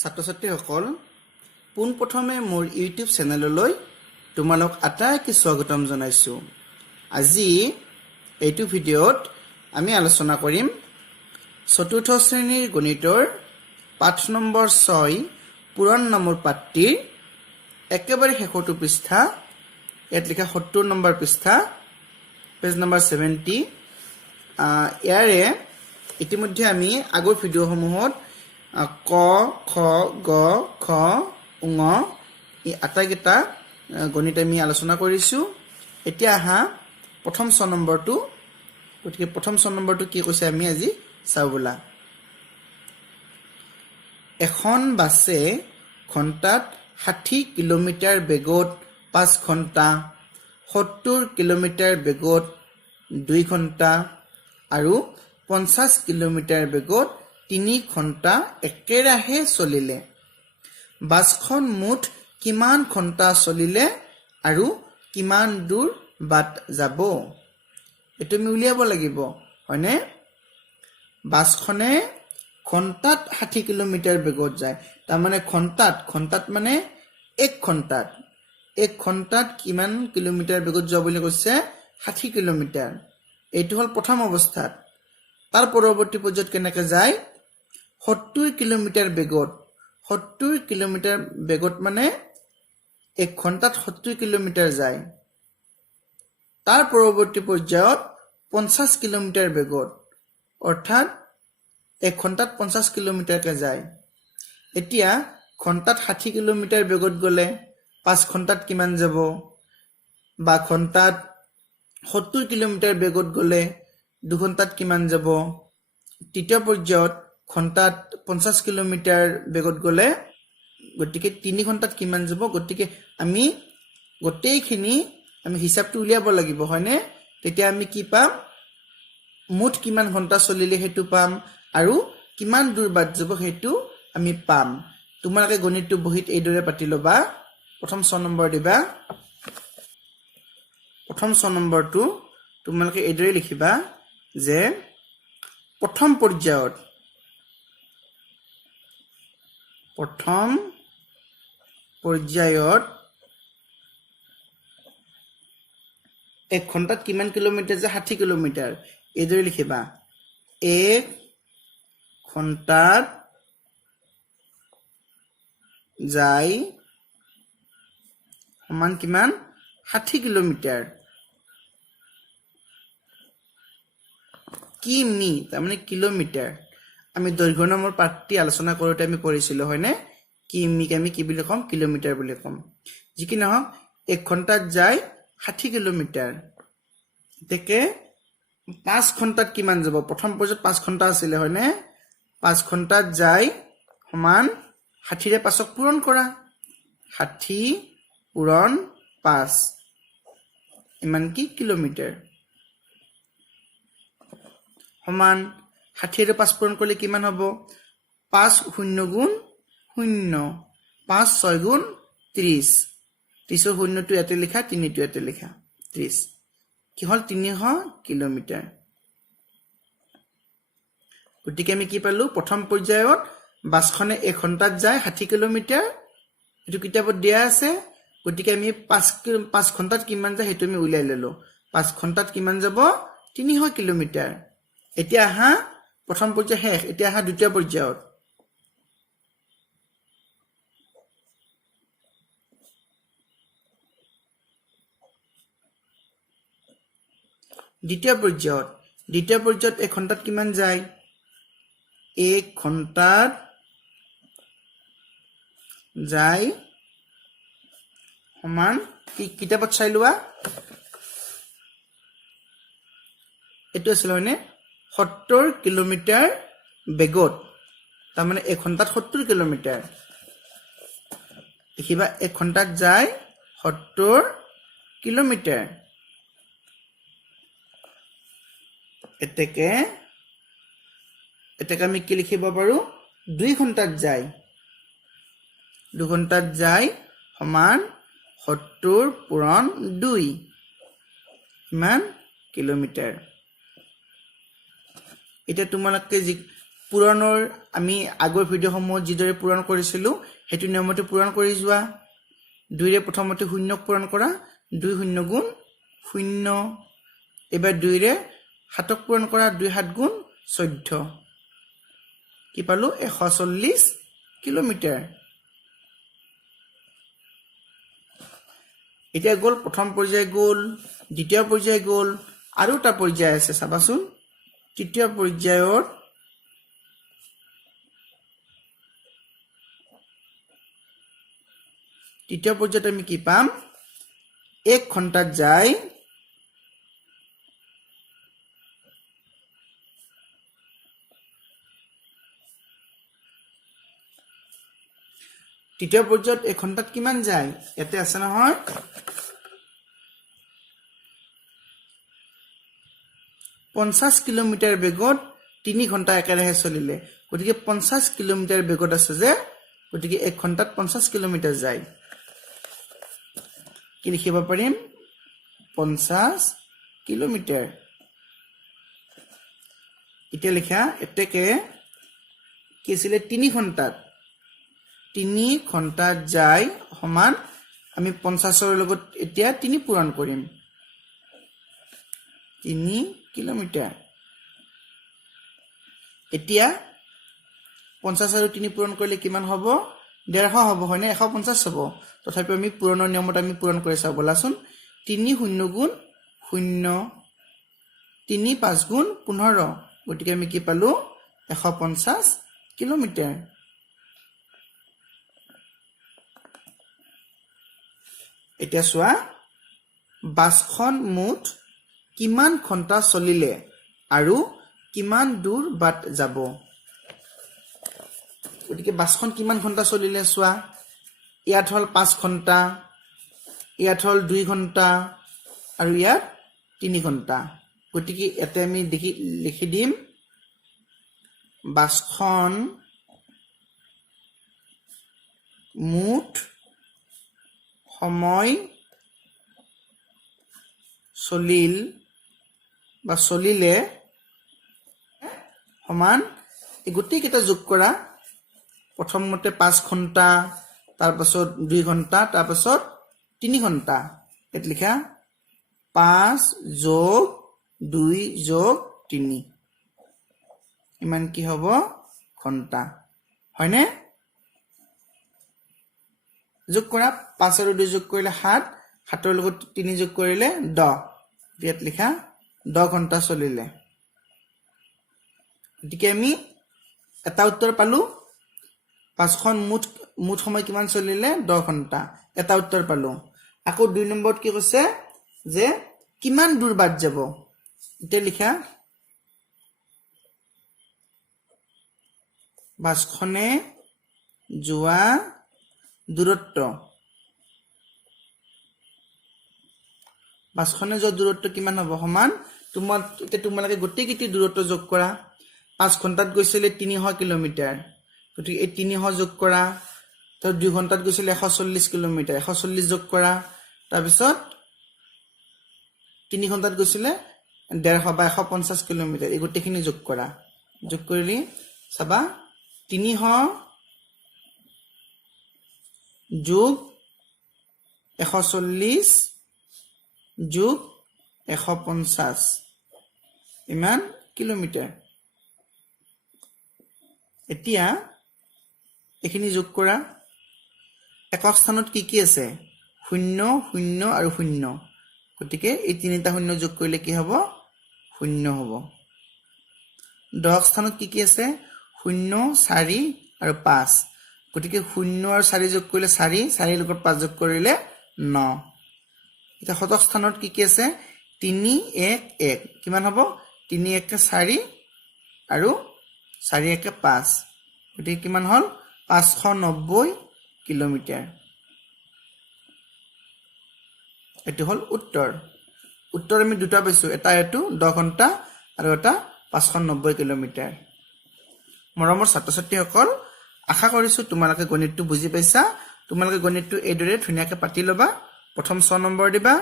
ছাত্ৰ-ছাত্ৰীসকল পোনপ্ৰথমে মোৰ ইউটিউব চেনেললৈ তোমালোক আটাইকে স্বাগতম জনাইছো। আজি এইটো ভিডিঅ'ত আমি আলোচনা কৰিম চতুৰ্থ শ্ৰেণীৰ গণিতৰ পাঠ নম্বৰ 6 পুৰণ নম্বৰ পাঠটিৰ একেবাৰে শেষৰটো পৃষ্ঠা, ইয়াত লিখা 70 নম্বৰ পৃষ্ঠা, পেজ নম্বৰ 70। ইয়াৰে ইতিমধ্যে আমি আগৰ ভিডিঅ'সমূহত ক, খ, গ, খ, ঙ এই আটাইকেইটা গণিত আমি আলোচনা কৰিছোঁ। এতিয়া আহা প্ৰথম 6 নম্বৰটো। গতিকে প্ৰথম 6 নম্বৰটো কি কৈছে আমি আজি চাওঁ ব'লা। এখন বাছে ঘণ্টাত 60 কিলোমিটাৰ বেগত 5 ঘণ্টা, 70 কিলোমিটাৰ বেগত 2 ঘণ্টা আৰু 50 কিলোমিটাৰ বেগত 3 ঘণ্টা একেৰাহে চলিলে। বাছখন মুঠ কিমান ঘণ্টা চলিলে আৰু কিমান দূৰ বাট যাব? এইটো আমি উলিয়াব লাগিব, হয়নে? বাছখনে ঘণ্টাত 60 কিলোমিটাৰ বেগত যায়। তাৰমানে ঘণ্টাত মানে 1 ঘণ্টাত কিমান কিলোমিটাৰ বেগত যোৱা বুলি কৈছে? 60 কিলোমিটাৰ। এইটো হ'ল প্ৰথম অৱস্থাত। তাৰ পৰৱৰ্তী পৰ্যায়ত কেনেকৈ যায়? 70 কিলোমিটাৰ বেগত। 70 কিলোমিটাৰ বেগত মানে 1 ঘণ্টাত 70 কিলোমিটাৰ যায়। তাৰ পৰৱৰ্তী পৰ্যায়ত 50 কিলোমিটাৰ বেগত, অৰ্থাৎ 1 ঘণ্টাত 50 কিলোমিটাৰকৈ যায়। এতিয়া ঘণ্টাত 60 কিলোমিটাৰ বেগত গ'লে 5 ঘণ্টাত কিমান যাব? বা ঘণ্টাত 70 কিলোমিটাৰ বেগত গ'লে 2 ঘণ্টাত কিমান যাব? তৃতীয় পৰ্যায়ত ঘণ্টাত 50 কিলোমিটাৰ বেগত গ'লে গতিকে 3 ঘণ্টাত কিমান যাব? গতিকে আমি গোটেইখিনি হিচাপটো উলিয়াব লাগিব, হয়নে? তেতিয়া আমি কি পাম? মুঠ কিমান ঘণ্টা চলিলে সেইটো পাম আৰু কিমান দূৰ বাট যাব সেইটো আমি পাম। তোমালোকে গণিতটো বহীত এইদৰে পাতি ল'বা। প্ৰথম 6 নম্বৰ দিবা। প্ৰথম 6 নম্বৰটো তোমালোকে এইদৰে লিখিবা যে প্ৰথম পৰ্যায়ত 1 ঘণ্টাত কিমান কিলোমিটাৰ যায়? 60 কিলোমিটাৰ। এইদৰে লিখিবা 1 ঘণ্টাত যায় সমান কিমান? 60 কিলোমিটাৰ। কিমি তাৰমানে কিলোমিটাৰ। আমি দৈৰ্ঘ্য নামৰ পাঠটি আলোচনা কৰোঁতে আমি পঢ়িছিলোঁ, হয়নে? কিমিক আমি কি বুলি ক'ম? কিলোমিটাৰ বুলি ক'ম। যি কি নহওক 1 ঘণ্টাত যায় 60 কিলোমিটাৰ। গতিকে 5 ঘণ্টাত কিমান যাব? প্ৰথম পৰ্যায়ত 5 ঘণ্টা আছিলে, হয়নে? 5 ঘণ্টাত যায় সমান 60ৰে 5ক পূৰণ কৰা। 60 পূৰণ 5 ইমান কি? কিলোমিটাৰ। সমান 60ৰে 5 পূৰণ কৰিলে কিমান হ'ব? 5 শূন্য গুণ 0, 5 6 গুণ 30। 30ৰ শূন্যটো ইয়াতে লিখা, 3টো ইয়াতে লিখা, 30। কি হ'ল? 300 কিলোমিটাৰ। গতিকে আমি কি পালোঁ? প্ৰথম পৰ্যায়ত বাছখনে 1 ঘণ্টাত যায় 60 কিলোমিটাৰ। এইটো কিতাপত দিয়া আছে। গতিকে আমি 5 ঘণ্টাত কিমান যায় সেইটো আমি উলিয়াই ল'লোঁ। 5 ঘণ্টাত কিমান যাব? 300 কিলোমিটাৰ। এতিয়া আহা প্ৰথম পৰ্যায় শেষ। এতিয়া আহা দ্বিতীয় পৰ্যায়ত। দ্বিতীয় পৰ্যায়ত 1 ঘণ্টাত কিমান যায়? 1 ঘণ্টাত যায় সমান কিতাপত চাই লোৱা। এইটো আছিল, হয়নে? 70 কিলোমিটাৰ বেগত। তাৰমানে 1 ঘণ্টাত 70 কিলোমিটাৰ। দেখিবা 1 ঘণ্টাত যায় 70 কিলোমিটাৰ। এতেকে আমি কি লিখিব পাৰোঁ? 2 ঘণ্টাত যায়। 2 ঘণ্টাত যায় সমান 70 পূৰণ 2 ইমান কিলোমিটাৰ। এতিয়া তোমালোকে পূৰণৰ আমি আগৰ ভিডিঅ'সমূহ যিদৰে পূৰণ কৰিছিলোঁ সেইটো নিয়মতে পূৰণ কৰি যোৱা 2 ৰে প্ৰথমতে 0 ক পূৰণ কৰা 2 0 গুণ 0 এবাৰ 2 ৰে 7 ক পূৰণ কৰা 2 7 গুণ 14 কি পালো 140 কিলোমিটাৰ এতিয়া গ'ল প্ৰথম পৰ্যায় গ'ল দ্বিতীয় পৰ্যায় গ'ল আৰু এটা পৰ্যায় আছে চাবাচোন তৃতীয় পৰ্যায়ৰ তৃতীয় পৰ্যায়ত আমি কি পাম 1 ঘণ্টাত যায় তৃতীয় পৰ্যায়ত 1 ঘণ্টাত কিমান যায় ইয়াতে আছে নহয় 50 কিলোমিটাৰ বেগত 3 ঘণ্টা একেৰাহে চলিলে গতিকে 50 কিলোমিটাৰ বেগত আছে যে গতিকে 1 ঘণ্টাত 50 কিলোমিটাৰ যায় কি লিখিব পাৰিম 50 কিলোমিটাৰ এতিয়া লিখা এতেকে কি আছিল 3 ঘণ্টাত 3 ঘণ্টাত যায় সমান আমি 50 ৰ লগত এতিয়া 3 পূৰণ কৰিম 3 কিলোমিটাৰ এতিয়া 50 আৰু 3 পূৰণ কৰিলে কিমান হ'ব 150 হ'ব হয়নে 150 হ'ব তথাপি আমি পূৰণৰ নিয়মত আমি পূৰণ কৰি চাও বলাচোন 3 0 গুণ 0 3 5 গুণ 15 গতিকে আমি কি পালো 150 কিলোমিটাৰ এতিয়া চোৱা বাছখন মুঠ কিমান ঘণ্টা চলিলে আৰু কিমান দূৰ বাট যাব গতিকে বাছখন কিমান ঘণ্টা চলিলে চোৱা ইয়াত হল 5 ঘণ্টা ইয়াত হল 2 ঘণ্টা আৰু ইয়াত 3 ঘণ্টা গতিকে এতে আমি লিখি দিম বাছখন মুঠ সময় চলিলে সমান এই গোটেই কেইটা যোগ কৰা প্ৰথমতে 5 ঘণ্টা তাৰ পাছত 2 ঘণ্টা তাৰ পাছত 3 ঘণ্টা এত লিখা 5 যোগ 2 যোগ 3 ইমান কি হ'ব ঘণ্টা হয়নে যোগ কৰা 5 আৰু 2 যোগ কৰিলে 7 7 ৰ লগত 3 যোগ কৰিলে 10 ইয়াত লিখা 10 ঘণ্টা চলিলে গতিকে আমি এটা উত্তৰ পালো পাঁচখন মুঠ সময় কিমান চলিলে 10 ঘণ্টা এটা উত্তৰ পালো আকৌ 2 নম্বৰত কি কৈছে যে কিমান দূৰ বাট যাব এটা লিখা বাছখনে যোৱা দূৰত্ব বাছখনে যোৱা দূৰত্ব কিমান হ'ব সমান তোমালোকে গোটেই কেইটি দূৰত্ব যোগ কৰা 5 ঘণ্টাত গৈছিলে 300 কিলোমিটাৰ গতিকে এই 300 যোগ কৰা তাৰ 2 ঘণ্টাত গৈছিলে 140 কিলোমিটাৰ 140 যোগ কৰা তাৰ পিছত 3 ঘণ্টাত গৈছিলে 150 বা 150 কিলোমিটাৰ এই গোটেইখিনি যোগ কৰা যোগ কৰিলে চাবা 300 যোগ 140 যোগ 150 ইমান কিলোমিটাৰ এতিয়া এখিনি যোগ কৰা একক স্থানত কি আছে 0 0 আৰু 0 গতিকে এই তিনিটা 0 যোগ কৰিলে কি হ'ব 0 হ'ব 10 স্থানত কি আছে 0 4 আৰু 5 গতিকে 0 আৰু 4 যোগ কৰিলে 4 4 ৰ লগত 5 যোগ কৰিলে 9 এটা শতক স্থানত কি আছে 3 1 1 কিমান হ'ব 3 1 4 আৰু 4 1 5 গতিকে কিমান হল 590 কিলোমিটাৰ এটো হল উত্তৰ আমি দুটা পাইছো এটা এটো 10 ঘণ্টা আৰু এটা 590 কিলোমিটাৰ মৰমৰ ছাত্ৰ-ছাত্ৰীসকল আশা কৰিছো তোমালোকে গণিতটো বুজি পাইছা তোমালোকে গণিতটো এইদৰে ধুনিয়াকৈ পাতি লবা প্ৰথম 6 নম্বৰ দিবা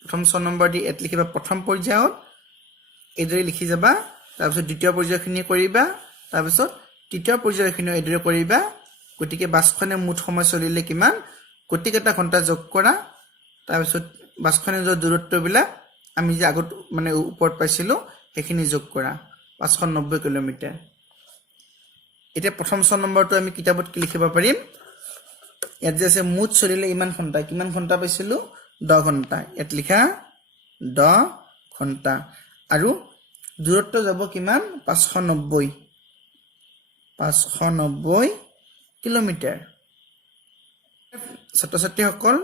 প্ৰথম 6 নম্বৰ দি এত লিখিবা প্ৰথম পৰ্যায়ত এইদৰে লিখি যাবা তাৰ পিছত দ্বিতীয় পৰ্যায়খিনি কৰিবা তাৰ পিছত তৃতীয় পৰ্যায়খিনি এইদৰে কৰিবা গতিকে বাছখনে মুঠ সময় চলিলে কিমান গতি কেইটা ঘণ্টা যোগ কৰা তাৰপিছত বাছখনে যোৱা দূৰত্ববিলাক আমি যে আগত মানে ওপৰত পাইছিলো সেইখিনি যোগ কৰা 590 কিলোমিটাৰ এতিয়া প্ৰথম 6 নম্বৰটো আমি কিতাপত কি লিখিব পাৰিম ইয়াত যে আছে মুঠ চলিলে ইমান ঘণ্টা কিমান ঘণ্টা পাইছিলো 10 ঘণ্টা ইয়াত লিখা 10 ঘণ্টা আৰু দূৰত্ব যাব কিমান 590 কিলোমিটাৰ ছাত্ৰ-ছাত্ৰীসকল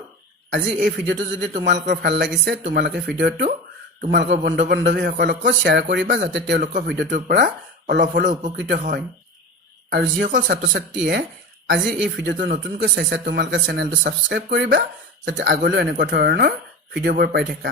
আজি এই ভিডিঅটো যদি তোমালোকৰ ভাল লাগিছে তোমালোকে ভিডিঅটো তোমালোকৰ বন্ধু-বান্ধৱীসকলক শ্বেয়াৰ কৰিবা যাতে তেওঁলোকৰ ভিডিঅটোৰ পৰা অলপ হলেও উপকৃত হয় আৰু যিসকল ছাত্ৰ-ছাত্ৰীয়ে আজি এই ভিডিঅটো নতুনকৈ চাইছা তোমালোকে চেনেলটো সাবস্ক্ৰাইব কৰিবা যাতে আগলৈ এনেকুৱা ধৰণৰ ভিডিঅ'বোৰ পাই থাকা